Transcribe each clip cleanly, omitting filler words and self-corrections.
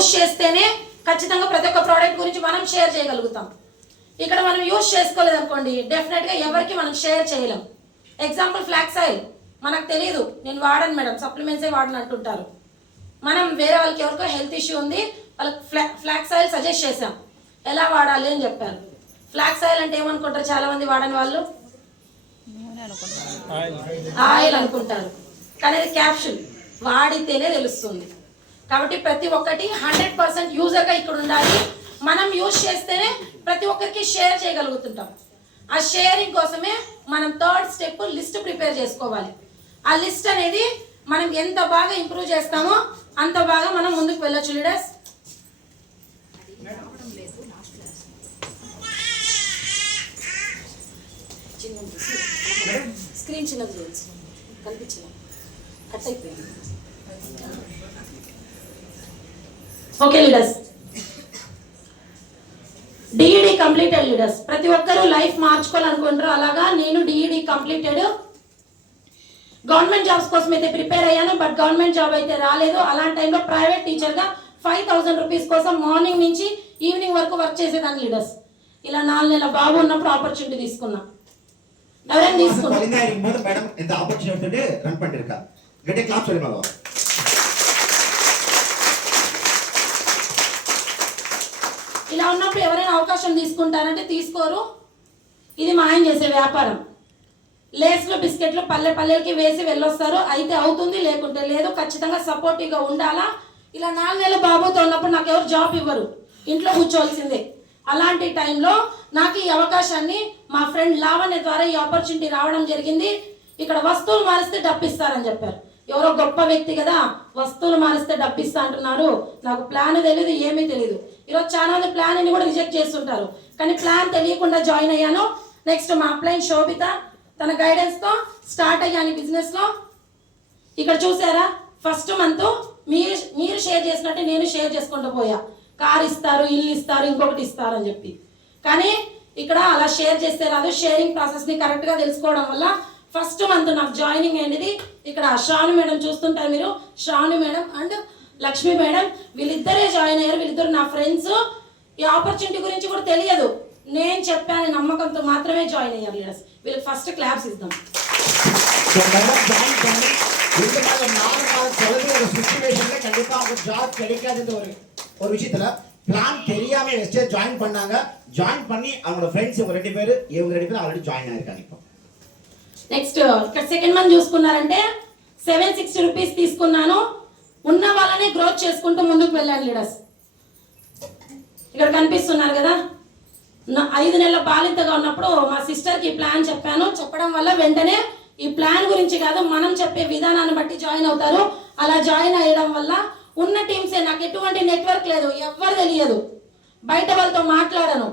Use చేస్తేనే ఖచ్చితంగా ప్రతి ఒక్క ప్రోడక్ట్ గురించి మనం షేర్ చేయగలుగుతాం. ఇక్కడ మనం యూజ్ చేసుకోలేదు అనుకోండి, డెఫినెట్గా ఎవరికి మనం షేర్ చేయలేం. ఎగ్జాంపుల్ ఫ్లాక్స్ ఆయిల్ మనకు తెలియదు, నేను వాడను మేడం, సప్లిమెంట్సే వాడను అంటుంటారు. మనం వేరే వాళ్ళకి ఎవరికో హెల్త్ ఇష్యూ ఉంది, వాళ్ళకి ఫ్లాక్స్ ఆయిల్ సజెస్ట్ చేసాం, ఎలా వాడాలి అని చెప్పారు. ఫ్లాక్స్ ఆయిల్ అంటే ఏమనుకుంటారు చాలా మంది వాడని వాళ్ళు? ఆయిల్ అనుకుంటారు, కానీ అది క్యాప్సూల్, వాడితేనే తెలుస్తుంది. కాబట్టి ప్రతి ఒక్కటి 100% యూజర్గా ఇక్కడ ఉండాలి. మనం యూజ్ చేస్తేనే ప్రతి ఒక్కరికి షేర్ చేయగలుగుతుంటాం. ఆ షేరింగ్ కోసమే మనం థర్డ్ స్టెప్ లిస్ట్ ప్రిపేర్ చేసుకోవాలి. ఆ లిస్ట్ అనేది మనం ఎంత బాగా ఇంప్రూవ్ చేస్తామో అంత బాగా మనం ముందుకు వెళ్ళొచ్చు లీడర్స్. స్క్రీన్ చిన్నది చూడండి, కనిపించలేదు, కట్ అయిపోయింది. Okay leaders, DEd completed leaders. ప్రతి ఒక్కరూ లైఫ్ మార్చుకోవాలనుకుంటారు, అలాగా నేను డిఈడి కంప్లీటెడ్. గవర్నమెంట్ జాబ్స్ కోసం అయితే ప్రిపేర్ అయ్యాను, బట్ గవర్నమెంట్ జాబ్ అయితే రాలేదు. అలాంటి టైంలో ప్రైవేట్ టీచర్గా 5000 రూపీస్ కోసం మార్నింగ్ నుంచి ఈవినింగ్ వరకు వర్క్ చేసేదాన్ని లీడర్స్. ఇలా 4 నెలల బాబు ఉన్నప్పుడు ఆపర్చునిటీ తీసుకున్నా. ఎవరైనా తీసుకున్నారు? ఇలా ఉన్నప్పుడు ఎవరైనా అవకాశం తీసుకుంటారంటే తీసుకోరు. ఇది మా ఆయన చేసే వ్యాపారం. లేస్లు బిస్కెట్లు పల్లెకి వేసి వెళ్ళొస్తారు, అయితే అవుతుంది, లేకుంటే లేదు. ఖచ్చితంగా సపోర్టివ్గా ఉండాలా. ఇలా 4 నెలల బాబుతో ఉన్నప్పుడు నాకు ఎవరు జాబ్ ఇవ్వరు, ఇంట్లో కూర్చోవలసిందే. అలాంటి టైంలో నాకు ఈ అవకాశాన్ని మా ఫ్రెండ్ లావణ్య ద్వారా ఈ ఆపర్చునిటీ రావడం జరిగింది. ఇక్కడ వస్తువులు మారిస్తే డబ్బిస్తారని చెప్పారు. ఎవరో గొప్ప వ్యక్తి కదా, వస్తువులు మారిస్తే డబ్బిస్తా అంటున్నారు. నాకు ప్లాన్ తెలియదు, ఏమీ తెలియదు. ఈరోజు చాలా మంది ప్లాన్ అని కూడా రిజెక్ట్ చేస్తుంటారు, కానీ ప్లాన్ తెలియకుండా జాయిన్ అయ్యాను. నెక్స్ట్ మా అప్లైన్ శోభిత, తన గైడెన్స్తో స్టార్ట్ అయ్యాను బిజినెస్లో. ఇక్కడ చూసారా, ఫస్ట్ మంత్ మీరు షేర్ చేసినట్టే నేను షేర్ చేసుకుంటూ పోయా. కార్ ఇస్తారు, ఇల్లు ఇస్తారు, ఇంకొకటి ఇస్తారు అని చెప్పి. కానీ ఇక్కడ అలా షేర్ చేస్తే రాదు. షేరింగ్ ప్రాసెస్ని కరెక్ట్గా తెలుసుకోవడం వల్ల ఫస్ట్ మంత్ నాకు జాయినింగ్ అనేది ఇక్కడ శ్రావణి మేడం చూస్తుంటారు మీరు, Shravani madam and Lakshmi madam, వీళ్ళిద్దరే జాయిన్ అయ్యారు. వీళ్ళిద్దరు నా ఫ్రెండ్స్. ఈ ఆపర్చునిటీ గురించి కూడా తెలియదు, నేను చెప్పాను నమ్మకంతో మాత్రమే జాయిన్ అయ్యారు లీడర్స్. వీళ్ళకి ఫస్ట్ క్లాప్స్ ఇద్దాం. ஒரு விஷயத்துல பிளான் தெரியாம வெஸ்டே ஜாயின் பண்ணாங்க. ஜாயின் பண்ணி அவங்களோட ஃப்ரெண்ட்ஸ் இவங்க 2 பேர், இவங்க 2 பேர் ఆల్రెడీ జాయిన్ అయ్యారు. இப்போ నెక్స్ట్ ఇక్కడ సెకండ్ మంత్ చూసుకున్నారంటే 760 రూపీస్ తీసుకున్నాను. ఉన్న వాళ్ళనే గ్రోత్ చేసుకుంటూ ముందుకు వెళ్ళాను లీడర్స్. ఇక్కడ కనిపిస్తున్నారు కదా, 5 నెలల బాలింతగా ఉన్నప్పుడు మా సిస్టర్కి ప్లాన్ చెప్పాను. చెప్పడం వల్ల వెంటనే ఈ ప్లాన్ గురించి కాదు, మనం చెప్పే విధానాన్ని బట్టి జాయిన్ అవుతారు. అలా జాయిన్ అయ్యడం వల్ల ఉన్న టీమ్సే, నాకు ఎటువంటి నెట్వర్క్ లేదు, ఎవ్వరు తెలియదు, బయట వాళ్ళతో మాట్లాడను.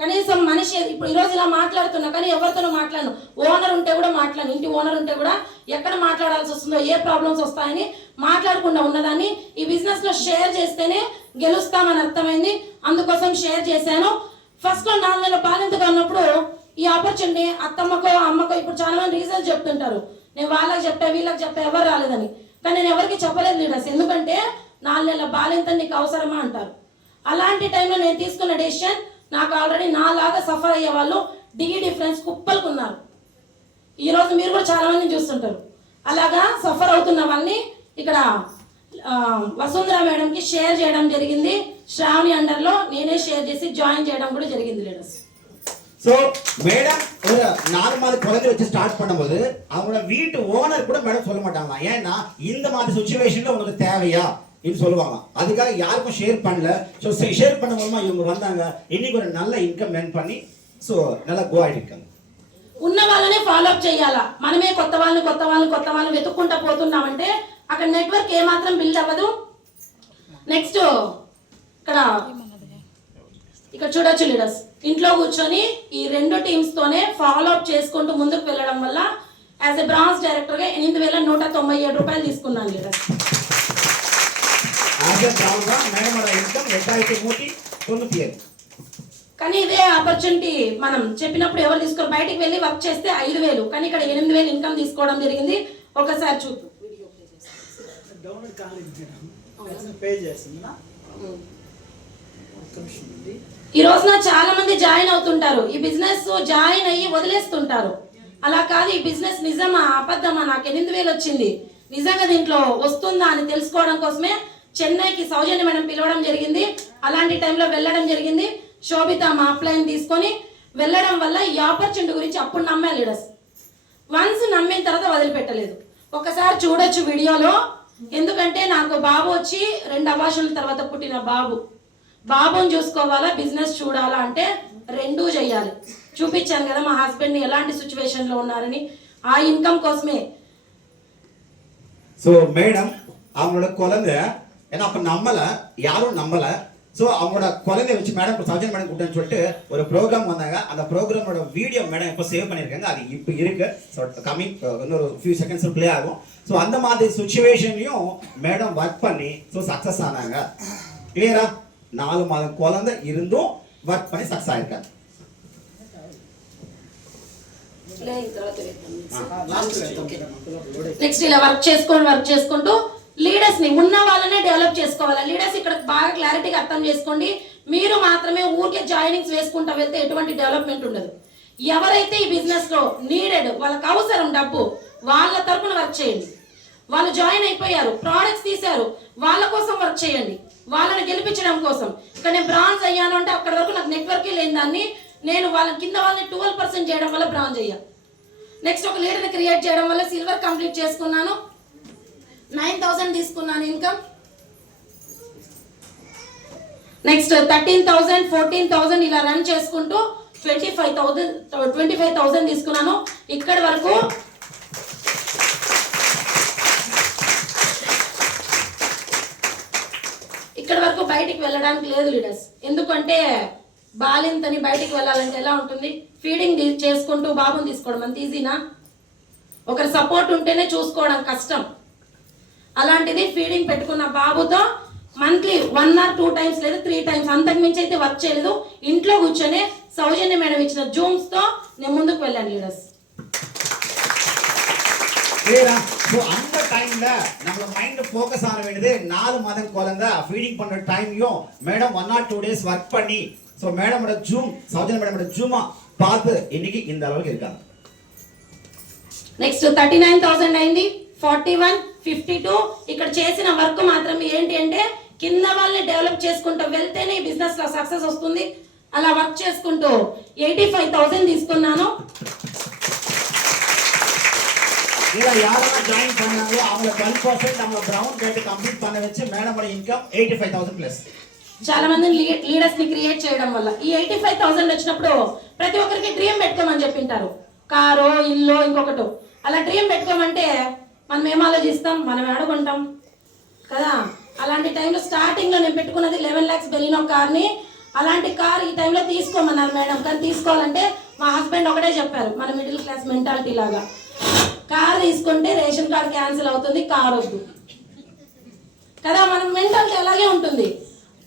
కనీసం మనిషి ఇప్పుడు ఈరోజు ఇలా మాట్లాడుతున్నా కానీ ఎవరితోనూ మాట్లాడను. ఓనర్ ఉంటే కూడా మాట్లాడను, ఇంటి ఓనర్ ఉంటే కూడా ఎక్కడ మాట్లాడాల్సి వస్తుందో, ఏ ప్రాబ్లమ్స్ వస్తాయని మాట్లాడకుండా ఉన్నదాన్ని. ఈ బిజినెస్లో షేర్ చేస్తేనే గెలుస్తామని అర్థమైంది, అందుకోసం షేర్ చేశాను. ఫస్ట్లో 4 నెలల బాలింతగా ఉన్నప్పుడు ఈ ఆపర్చునిటీ అత్తమ్మకో అమ్మకో, ఇప్పుడు చాలా మంది రీజన్స్ చెప్తుంటారు, నేను వాళ్ళకి చెప్పా వీళ్ళకి చెప్పా ఎవరు రాలేదని. కానీ నేను ఎవరికి చెప్పలేదు లీడర్స్, ఎందుకంటే 4 నెలల బాలింత నీకు అవసరమా అంటారు. అలాంటి టైంలో నేను తీసుకున్న డెసిషన్, నాకు ఆల్రెడీ నాలాగా సఫర్ అయ్యే వాళ్ళు డిఈడి ఫ్రెండ్స్ కుప్పలుకున్నారు. ఈరోజు మీరు కూడా చాలా మందిని చూస్తుంటారు. అలాగా సఫర్ అవుతున్న వాళ్ళని ఇక్కడ వసుంధర మేడంకి షేర్ చేయడం జరిగింది. శ్రావణి అండర్లో నేనే షేర్ చేసి జాయిన్ చేయడం కూడా జరిగింది లీడర్స్. ஸோ மேடம் ஒரு 4 மாத குழந்தை வச்சு ஸ்டார்ட் பண்ணும்போது அவங்களோட வீட்டு ஓனர் கூட மேடம் சொல்ல மாட்டாங்களா, ஏன்னா இந்த மாதிரி சுச்சுவேஷன்ல உங்களுக்கு தேவையா இது சொல்லுவாங்க. அதுக்காக யாருக்கும் ஷேர் பண்ணல. ஸோ ஷேர் பண்ண மூலமா இவங்க வந்தாங்க, இன்னைக்கு ஒரு நல்ல ఇన్కమ్ ఎర్న్ பண்ணி సో நல்லா గో ఆడిర్రు. ఉన్న వాళ్ళనే ఫాలో అప్ చేయాలా. మనమే కొత్త వాళ్ళని వెతుక్కుంటా పోతున్నామంటే అక్కడ నెట్వర్క్ ఏమాత్రం బిల్డ్ అవ్వదు. నెక్స్ట్ ఇక్కడ చూడొచ్చు లీడర్స్, ఇంట్లో కూర్చొని ఈ 2 టీమ్స్ తోనే ఫాలో అప్ చేసుకుంటూ ముందుకు వెళ్ళడం వల్ల యాజ్ ఎ బ్రాంచ్ డైరెక్టర్ గా 8197 రూపాయలు తీసుకున్నాను లీడర్స్. కానీ ఇదే ఆపర్చునిటీ మనం చెప్పినప్పుడు ఎవరు తీసుకోరు, బయటికి వెళ్ళి వర్క్ చేస్తే 5000, కానీ ఇక్కడ 8000 ఇన్కమ్ తీసుకోవడం జరిగింది. ఒకసారి చూద్దాం. ఈ రోజున చాలా మంది జాయిన్ అవుతుంటారు, ఈ బిజినెస్ జాయిన్ అయ్యి వదిలేస్తుంటారు. అలా కాదు, ఈ బిజినెస్ నిజమా అబద్ధమా, నాకు 8,000 వచ్చింది, నిజంగా దీంట్లో వస్తుందా అని తెలుసుకోవడం కోసమే చెన్నైకి సౌజన్య మేడం పిలవడం జరిగింది. అలాంటి టైంలో వెళ్ళడం జరిగింది. శోభిత మా అప్లైన్ తీసుకొని వెళ్ళడం వల్ల ఈ ఆపర్చునిటీ గురించి అప్పుడు నమ్మే లీడర్స్. వన్స్ నమ్మిన తర్వాత వదిలిపెట్టలేదు. ఒకసారి చూడొచ్చు వీడియోలో. ఎందుకంటే నాకు బాబు వచ్చి 2 అబార్షన్ల తర్వాత పుట్టిన బాబుని చూసుకోవాలా, బిజినెస్ చూడాలా అంటే రెండూ చేయాలి. చూపించాను కదా మా హస్బెండ్ ఎలాంటి సిచ్యువేషన్లో ఉన్నారని. ఆ ఇన్కమ్ కోసమే. ஸோ மேடம் அவங்களோட குழந்தை ஏன்னா அப்போ யாரும் நம்பலை. ஸோ அவங்களோட குழந்தைய வச்சு மேடம் இப்போ சௌஜன் மேடம் கூப்பிட்டேன்னு சொல்லிட்டு ஒரு ப்ரோக்ராம் வந்தாங்க. அந்த ப்ரோக்ராமோட வீடியோ மேடம் இப்போ சேவ் பண்ணியிருக்காங்க. அது இப்போ இருக்கு. ஸோ கம்மிங் இன்னொரு ஃபியூ செகண்ட்ஸ் ப்ளே ஆகும். ஸோ அந்த மாதிரி சுச்சுவேஷன்லையும் மேடம் ஒர்க் பண்ணி ஸோ சக்ஸஸ் ஆனாங்க. கிளியரா? 4 மாதம் குழந்தை இருந்தும் ஒர்க் பண்ணி சக்ஸஸ் ஆயிருக்காங்க. నెక్స్ట్ ఇలా వర్క్ చేసుకుంటూ లీడర్స్ ని ఉన్న వాళ్ళనే డెవలప్ చేసుకోవాలి. లీడర్స్ ఇక్కడ బాగా క్లారిటీగా అర్థం చేసుకోండి. మీరు మాత్రమే ఊరికే జాయినింగ్స్ వేసుకుంటా వెళ్తే ఎటువంటి డెవలప్మెంట్ ఉండదు. ఎవరైతే ఈ బిజినెస్ లో నీడెడ్, వాళ్ళకి అవసరం డబ్బు, వాళ్ళ తరపున వర్క్ చేయండి. వాళ్ళు జాయిన్ అయిపోయారు, ప్రోడక్ట్స్ తీశారు, వాళ్ళ కోసం వర్క్ చేయండి, వాళ్ళని గెలిపించడం కోసం. ఇక్కడ నేను బ్రాంజ్ అయ్యాను అంటే అక్కడ వరకు నాకు నెట్వర్కే లేని దాన్ని నేను వాళ్ళ కింద వాళ్ళని 12% చేయడం వల్ల బ్రాంజ్ అయ్యా. నెక్స్ట్ ఒక లీడర్ని క్రియేట్ చేయడం వల్ల సిల్వర్ కంప్లీట్ చేసుకున్నాను. 9,000 తీసుకున్నాను ఇన్కమ్. నెక్స్ట్ 13,000, 14,000 ఇలా రన్ చేసుకుంటూ 25,000 తీసుకున్నాను. ఇక్కడి వరకు బయటికి వెళ్ళడానికి లేదు లీడర్స్. ఎందుకంటే బాలింతని బయటికి వెళ్ళాలంటే ఎలా ఉంటుంది? ఫీడింగ్ చేసుకుంటూ బాబుని తీసుకోవడం అంత ఈజీనా? ఒకరి సపోర్ట్ ఉంటేనే చూసుకోవడం కష్టం. అలాంటిది ఫీడింగ్ పెట్టుకున్న బాబుతో మంత్లీ 1 or 2 times లేదా 3 times అంతకు మించి అయితే వర్క్ చేయలేదు. ఇంట్లో కూర్చొని సౌజన్య మేడం ఇచ్చిన జూమ్స్ తో నేను ముందుకు వెళ్ళాను లీడర్స్. ஸோ அந்த டைம்ல நம்ம மைண்ட் ஃபோக்கஸ் ஆன வேண்டியது 4 மாதம் குழந்தை ஃபீடிங் பண்ற டைம்லயும் மேடம் 1 or 2 days ஒர்க் பண்ணி ஸோ மேடமோட ஜூம் சௌஜன்ய மேடமோட ஜூமா பார்த்து இன்னைக்கு இந்த அளவுக்கு இருக்காங்க. నెక్స్ట్ 39,000 అయింది. 41, 52 ఇక్కడ చేసిన వర్క్ మాత్రం ఏంటి అంటే కింద వాళ్ళని డెవలప్ చేసుకుంటూ వెళ్తేనే ఈ బిజినెస్ లో సక్సెస్ వస్తుంది. అలా వర్క్ చేసుకుంటూ 85,000 తీసుకున్నాను. ఇలా யாரெல்லாம் జాయిన్ பண்ணாங்களோ அவங்க 12% நம்ம బ్రౌన్ గేట్ కంప్లీట్ பண்ண వెచ్చి మేడమోட ఇన్కమ్ 85,000 ప్లస్. చాలా మంది లీడర్స్ ని క్రియేట్ చేయడం వల్ల ఈ 85,000 వచ్చినప్పుడు ప్రతి ఒక్కరికి డ్రీమ్ పెట్టుకోమని చెప్పింటారు. కారో, ఇల్లు, ఇంకొకటి. అలా డ్రీమ్ పెట్టుకోమంటే మనం ఏం ఆలోచిస్తాం? మనం ఆడుకుంటాం కదా. అలాంటి టైంలో స్టార్టింగ్ లో నేను పెట్టుకున్నది 11 lakhs బెలినో కార్ని. అలాంటి కార్ ఈ టైంలో తీసుకోమన్నారు మేడం. కానీ తీసుకోవాలంటే మా హస్బెండ్ ఒకటే చెప్పారు, మన మిడిల్ క్లాస్ మెంటాలిటీ లాగా, కార్ తీసుకుంటే రేషన్ కార్డ్ క్యాన్సిల్ అవుతుంది, కార్ వద్దు కదా. మన మెంటాలిటీ అలాగే ఉంటుంది.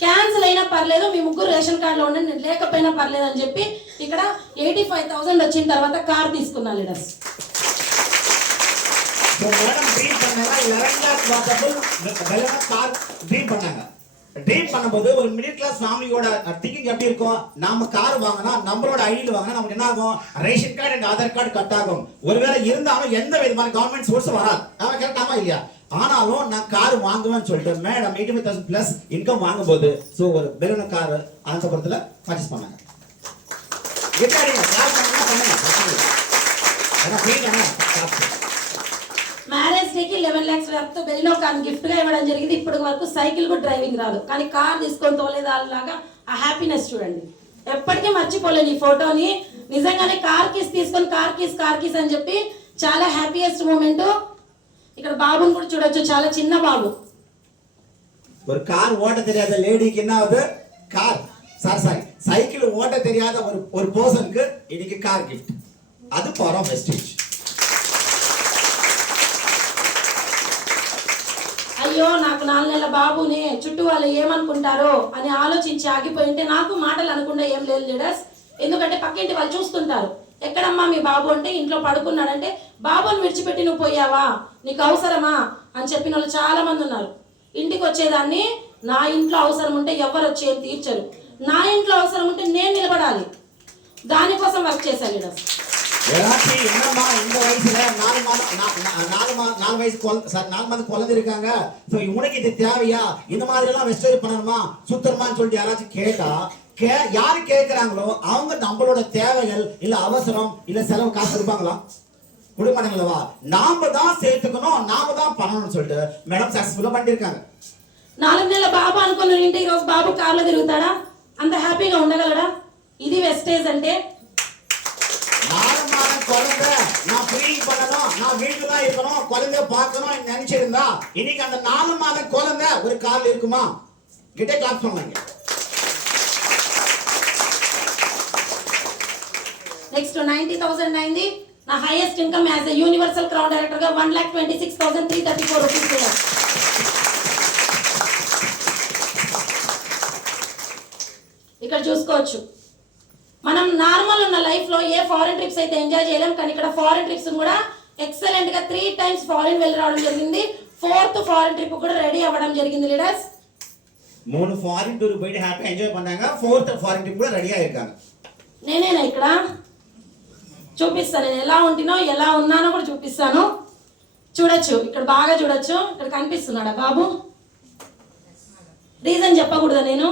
క్యాన్సిల్ అయినా పర్లేదు, మీ ముగ్గురు రేషన్ కార్డులో ఉండండి, లేకపోయినా పర్లేదు అని చెప్పి ఇక్కడ 85,000 వచ్చిన తర్వాత కార్ తీసుకున్నా లీడర్స్. సో మేడం డ్రీమ్ பண்ணாங்க 11 lakh வாட்டபிள் வெலனா கார் ட்ரீம் பண்ணாங்க. ட்ரீம் பண்ணும்போது ஒரு மிடில் கிளாஸ் ஃபேமிலியோட திங்கிங் எப்படி இருக்கும்? நாம கார் வாங்கினா நம்மளோட ஐடியில் வாங்கினா நமக்கு என்ன ஆகும்? Ration card and Aadhaar card cut ஆகும். ஒருவேளை இருந்தாலும் எந்த விதமான கவர்மெண்ட் சோர்ஸ் வராது. அவன் கரெக்டாமா இல்லையா? ஆனாலும் நான் கார் வாங்குவேன்னு சொல்லிட்டு மேடம் 85,000 பிளஸ் இன்கம் வாங்கும்போது ஸோ ஒரு பெலூன கார் அனந்தபுரத்தில் பர்ச்சேஸ் பண்ணாங்க. మ్యారేజ్ డేకి 11 lakhs వరకు బెలినో కార్ గిఫ్ట్ గా ఇవ్వడం జరిగింది. ఇప్పటి వరకు సైకిల్ కూడా డ్రైవింగ్ రాదు, కానీ కార్ తీసుకొని తోలేదాలాగా ఆ హ్యాపీనెస్ చూడండి. ఎప్పటికీ మర్చిపోలేను ఈ ఫోటోని. నిజంగానే కార్ కీస్ తీసుకొని కార్ కీస్ అని చెప్పి చాలా హ్యాపీయెస్ట్ మూమెంట్. ఇక్కడ బాబుని కూడా చూడొచ్చు, చాలా చిన్న బాబు. ஒரு கார் ஓட்ட தெரியாத லேடிக்கு என்ன ஆகுது? கார் சாரி சைக்கிள் ஓட்ட தெரியாத ஒரு பர்சனுக்கு இன்னைக்கு கார் கிஃப்ட். அது பவர் ஆஃப் வெஸ்டேஜ். అయ్యో నాకు 4 నెలల బాబుని చుట్టూ వాళ్ళు ఏమనుకుంటారో అని ఆలోచించి ఆగిపోయింటే నాకు మాటలు అనుకుండా ఏం లేదు లీడర్స్. ఎందుకంటే పక్కింటి వాళ్ళు చూస్తుంటారు, ఎక్కడమ్మా మీ బాబు అంటే ఇంట్లో పడుకున్నాడంటే బాబుని విడిచిపెట్టి నువ్వు పోయావా, నీకు అవసరమా అని చెప్పిన వాళ్ళు చాలా మంది ఉన్నారు. ఇంటికి వచ్చేదాన్ని నా ఇంట్లో అవసరం ఉంటే ఎవరు వచ్చి ఏం తీర్చరు. నా ఇంట్లో అవసరం ఉంటే నేను నిలబడాలి. దానికోసం వర్క్ చేశాను లీడర్స్. ஏதாச்சும் என்னம்மா இந்த வயசுல நாலு வயசு சார் 4 மாதம் குழந்தை இருக்காங்க. ஸோ உனக்கு இது தேவையா, இந்த மாதிரி எல்லாம் வெஸ்டேஜ் பண்ணணுமா, சுத்தமான்னு சொல்லிட்டு யாராச்சும் கேட்டா யாரு கேட்கிறாங்களோ அவங்க நம்மளோட தேவைகள் இல்ல அவசரம் இல்ல செலவு காசு கொடுப்பாங்களா? கொடுக்க மாட்டாங்களா? நாம தான் சேர்த்துக்கணும், நாம தான் பண்ணணும்னு சொல்லிட்டு மேடம் సక్సెస్ఫుల్ பண்ணிருக்காங்க. 4 నెలల బాబు అనుకున్న ఇంటి ఈ రోజు బాబు కార్లో తిరుగుతాడా? అంత హ్యాపీగా ఉండగలడా? ఇది వెస్టేజ్ అంటే. 4 மாதம் குழந்தை நான் ஃபீலிங் பண்ணணும், நான் வீட்டுல தான் இருக்கணும், குழந்தைய பார்க்கணும் நினைச்சிருந்தா இன்னைக்கு அந்த 4 மாதம் குழந்தை ஒரு கார்ல இருக்குமா? கிட்டே கிளாப் பண்ணுங்க. నెక్స్ట్ 90,000 అయింది. నా highest income as a universal crown director గా 1,26,334 రూపీస్. ఇక్కడ చూసుకోవచ్చు, మనం నార్మల్ ఉన్న లైఫ్ లో ఏ ఫారెన్ ట్రిప్స్ అయితే ఎంజాయ్ చేయలేం, కానీ ఇక్కడ ఫారెన్ ట్రిప్స్ కూడా ఎక్సలెంట్ గా 3 times ఫారెన్ వెళ్ళి రావడం జరిగింది. 4th ఫారెన్ ట్రిప్ కూడా రెడీ అవ్వడం జరిగింది లీడర్స్. 3 ఫారెన్ టూర్ పోయి హ్యాపీ ఎంజాయ్ பண்ணாங்க. 4th ఫారెన్ ట్రిప్ కూడా రెడీ అయ్యారు. నేనేనా ఇక్కడ చూపిస్తాను, నేను ఎలా ఉంటినో ఎలా ఉన్నానో కూడా చూపిస్తాను. చూడొచ్చు, ఇక్కడ బాగా చూడొచ్చు. ఇక్కడ కనిపిస్తున్నాడా బాబు? రీజన్ చెప్పకూడదా నేను?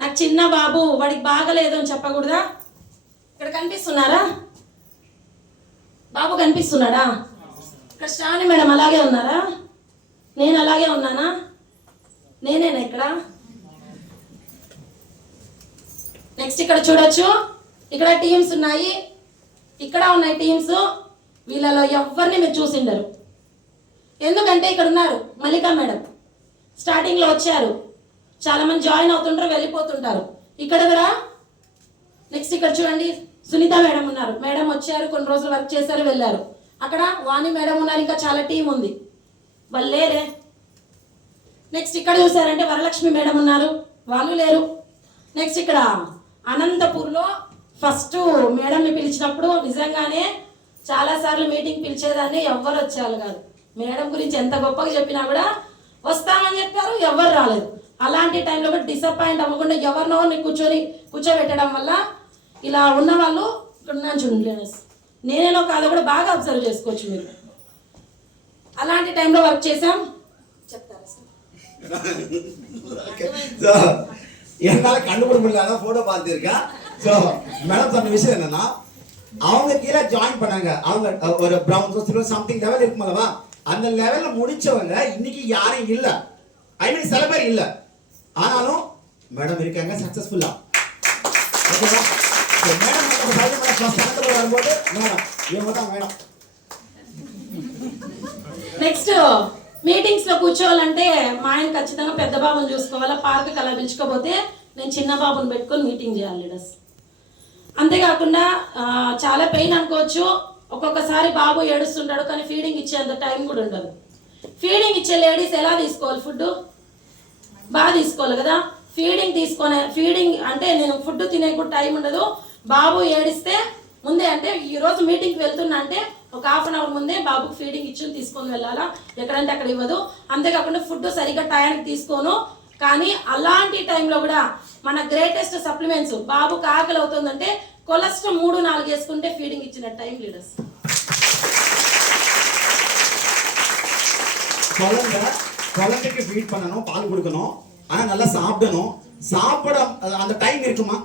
నాకు చిన్న బాబు, వాడికి బాగలేదు అని చెప్పకూడదా? ఇక్కడ కనిపిస్తున్నారా బాబు? కనిపిస్తున్నాడా? ఇక్కడ శ్రావణి మేడం అలాగే ఉన్నారా? నేను అలాగే ఉన్నానా? నేనేనా ఇక్కడ? నెక్స్ట్ ఇక్కడ చూడొచ్చు, ఇక్కడ టీమ్స్ ఉన్నాయి, ఇక్కడ ఉన్నాయి టీమ్స్. వీళ్ళలో ఎవరిని మీరు చూసిండరు, ఎందుకంటే ఇక్కడ ఉన్నారు మల్లికా మేడం. స్టార్టింగ్లో వచ్చారు, చాలా మంది జాయిన్ అవుతుంటారు, వెళ్ళిపోతుంటారు. ఇక్కడ కూడా నెక్స్ట్ ఇక్కడ చూడండి, సునీత మేడం ఉన్నారు. మేడం వచ్చారు, కొన్ని రోజులు వర్క్ చేశారు, వెళ్ళారు. అక్కడ వాణి మేడం ఉన్నారు, ఇంకా చాలా టీం ఉంది, వాళ్ళు లేరే. నెక్స్ట్ ఇక్కడ చూసారంటే వరలక్ష్మి మేడం ఉన్నారు, వాళ్ళు లేరు. నెక్స్ట్ ఇక్కడ అనంతపూర్లో ఫస్ట్ మేడంని పిలిచినప్పుడు నిజంగానే చాలాసార్లు మీటింగ్ పిలిచేదాన్ని, ఎవ్వరు వచ్చేవాళ్ళు కాదు. మేడం గురించి ఎంత గొప్పగా చెప్పినా కూడా వస్తామని చెప్పారు, ఎవ్వరు రాలేదు. అలాంటి టైంలో కూడా డిసప్పాయింట్ అవ్వకుండా ఎవరినో కూర్చోబెట్టడం వల్ల ఇలా ఉన్న వాళ్ళు ఇక్కడ ఉన్నాను చూడండి. నేనేనో కాదో కూడా బాగా అబ్జర్వ్ చేసుకోవచ్చు మీరు. అలాంటి టైంలో వర్క్ చేసాం. చెప్తారా సార్? என்னால் கண்டுபிடிக்க முடியல, போட்டோ பார்த்துருக்கேன். ஸோ மேடம் சொன்ன விஷயம் என்னன்னா, அவங்க கீழே ஜாயின் பண்ணாங்க. அவங்க ஒரு பிரவுன் சில்வர் சம்திங் லெவல் இருக்குமல்லவா, அந்த லெவலில் முடிச்சவங்க இன்னைக்கு யாரும் இல்லை. ஐ மீன் சில பேர் இல்லை, ஆனாலும் மேடம் இருக்காங்க சக்ஸஸ்ஃபுல்லா. ஓகேவா? மேடம் வரும்போது மேடம் இவங்க தான் மேடம். నెక్స్ట్ మీటింగ్స్ లో కూర్చోవాలంటే మా ఆయన ఖచ్చితంగా పెద్ద బాబుని చూసుకోవాలా. పార్క్ అలా పిలుచుకోపోతే నేను చిన్న బాబుని పెట్టుకొని మీటింగ్ చేయాలి లీడర్స్. అంతేకాకుండా చాలా పెయిన్ అనుకోవచ్చు, ఒక్కొక్కసారి బాబు ఏడుస్తుంటాడు, కానీ ఫీడింగ్ ఇచ్చేంత టైం కూడా ఉండదు. ఫీడింగ్ ఇచ్చే లేడీస్ ఎలా తీసుకోవాలి? ఫుడ్ బాగా తీసుకోవాలి కదా. ఫీడింగ్ అంటే నేను ఫుడ్ తినే కూడా టైం ఉండదు. బాబు ఏడిస్తే ముందే, అంటే ఈరోజు మీటింగ్కి వెళ్తున్నా అంటే ఒక 1/2 an hour ముందే బాబుకి ఫీడింగ్ ఇచ్చి తీసుకొని వెళ్ళాలా, ఎక్కడంటే అక్కడ ఇవ్వదు. అంతేకాకుండా ఫుడ్ సరిగ్గా టైంకి తీసుకోను. కానీ అలాంటి టైంలో కూడా మన గ్రేటెస్ట్ సప్లిమెంట్స్, బాబుకి ఆకలి అవుతుందంటే కొలెస్ట్రాల్ 3-4 వేసుకుంటే ఫీడింగ్ ఇచ్చిన టైం లీడర్స్. குழந்தைக்கு ஃபீட் பண்ணணும், பால் கொடுக்கணும், ஆனா நல்லா சாப்பிடணும். சாப்பிட அந்த டைம் இருக்குமா?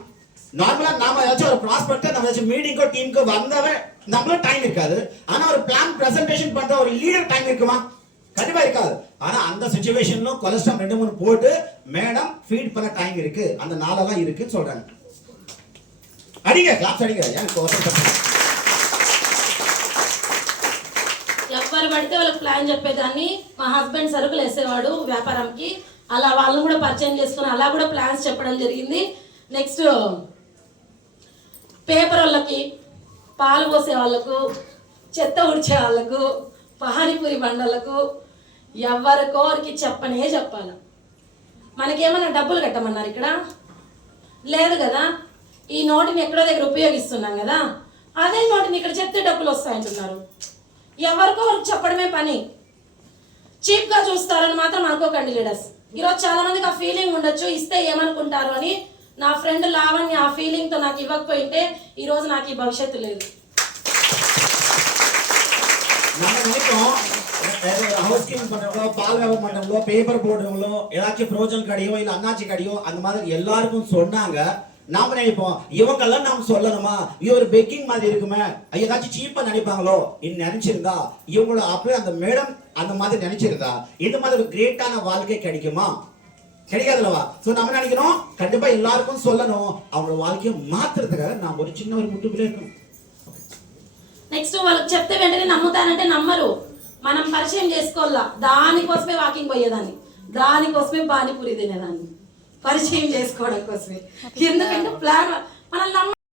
நார்மலா நாம ஏதாச்சும் ஒரு ப்ராஸ்பெக்ட், நம்ம ஏதாச்சும் மீட்டிங்கோ டீமுக்கோ வந்தவன் நம்மளும் டைம் இருக்காது. ஆனா ஒரு பிளான் பிரசன்டேஷன் பண்ற ஒரு லீடர் டைம் இருக்குமா? கண்டிப்பா இருக்காது. ஆனா அந்த சிச்சுவேஷன்ல கொலஸ்ட்ரால் 2-3 போட்டு மேடம் ஃபீட் பண்ண டைம் இருக்கு, அந்த நாளெல்லாம் இருக்குன்னு சொல்றாங்க. అడిగా క్లాప్స్ అడిగా ఎవరు పడితే వాళ్ళకి ప్లాన్ చెప్పేదాన్ని. మా హస్బెండ్ సరుకులు వేసేవాడు వ్యాపారంకి, అలా వాళ్ళని కూడా పరిచయం చేసుకుని అలా కూడా ప్లాన్స్ చెప్పడం జరిగింది. నెక్స్ట్ పేపర్ వాళ్ళకి, పాలు పోసే వాళ్ళకు, చెత్త ఉడిచే వాళ్ళకు, పానీపూరి బండలకు, ఎవరికోరికి చెప్పాలి. మనకేమన్నా డబ్బులు కట్టమన్నారు ఇక్కడ? లేదు కదా. ఈ నోటిని ఎక్కడో దగ్గర ఉపయోగిస్తున్నాం కదా, అదే నోటిని ఇక్కడ చెప్తే డబ్బులు వస్తాయంటున్నారు. ఎవరికో చెప్పడమే పని. చీప్గా చూస్తారని మాత్రం అనుకోకండి లీడర్స్. ఈరోజు చాలా మందికి ఆ ఫీలింగ్ ఉండొచ్చు, ఇస్తే ఏమనుకుంటారు అని. నా ఫ్రెండ్ లావణ్య ఆ ఫీలింగ్ తో నాకు ఇవ్వకపోయింటే ఈ రోజు నాకు ఈ భవిష్యత్తు లేదు. நம்ம நினைப்போம் ஹவுஸ் கீப்பிங் பண்றவங்களோ, பால் வியாபாரம் பண்றவங்களோ, பேப்பர் போடுறவங்களோ, ஏதாச்சும் ஃப்ரோஜன் கடையோ இல்ல அண்ணாச்சி கடையோ அந்த மாதிரி எல்லாருக்கும் சொன்னாங்க. நாம நினைப்போம் இவங்கெல்லாம் நாம் சொல்லணுமா, இது ஒரு பெக்கிங் மாதிரி இருக்குமே, ஏதாச்சும் சீப்பா நினைப்பாங்களோ நினைச்சிருந்தா இவங்கள அப்படியே அந்த மேடம் அந்த மாதிரி நினைச்சிருந்தா இந்த மாதிரி ஒரு கிரேட்டான வாழ்க்கை கிடைக்குமா? கிடைக்காதுல்லவா? சோ நம்ம நினைக்கணும் கண்டிப்பா எல்லாருக்கும் சொல்லணும், அவங்களோட வாழ்க்கையை மாத்துறதுக்காக நாம் ஒரு சின்ன ஒரு முட்டுக்குள்ளே இருக்கணும். నెక్స్ట్ వాళ్ళకి చెప్తే వెంటనే నమ్ముతానంటే నమ్మరు. మనం పరిచయం చేసుకోవాలా. దానికోసమే వాకింగ్ పోయేదాన్ని, దానికోసమే పానీపూరి తినేదాన్ని, పరిచయం చేసుకోవడం కోసమే. ఎందుకంటే ప్లాన్ మనల్ని